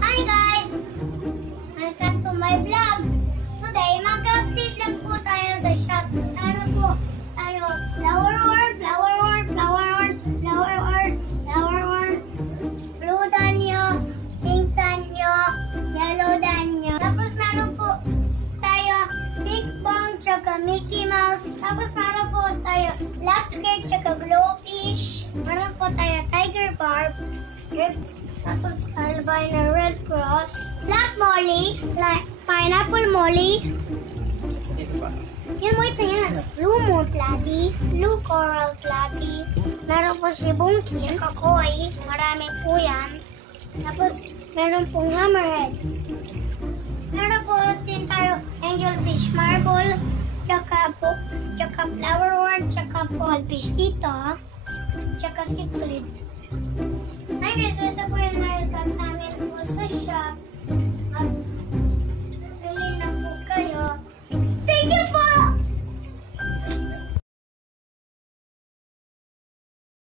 Hi guys! Welcome to my vlog. Today, mag-update lang po tayo sa shop. Ano po tayo? Flower worm, flower worm, flower worm, flower worm, flower worm, blue danyo, pink danyo, yellow danyo. Tapos meron po tayo Big Bang, tsaka Mickey Mouse. Tapos meron po tayo black skirt, tsaka glowfish. Meron po tayo tiger barb, tapos albino red cross, black molly, pineapple molly. Yan mo ito yan. Blue moon platy, blue coral platy. Meron po si bunky, kakoy. Marami po yan. Tapos meron pong hammerhead. Meron po din tayo angelfish marble, tsaka flower worm, tsaka ballfish dito, tsaka cichlid.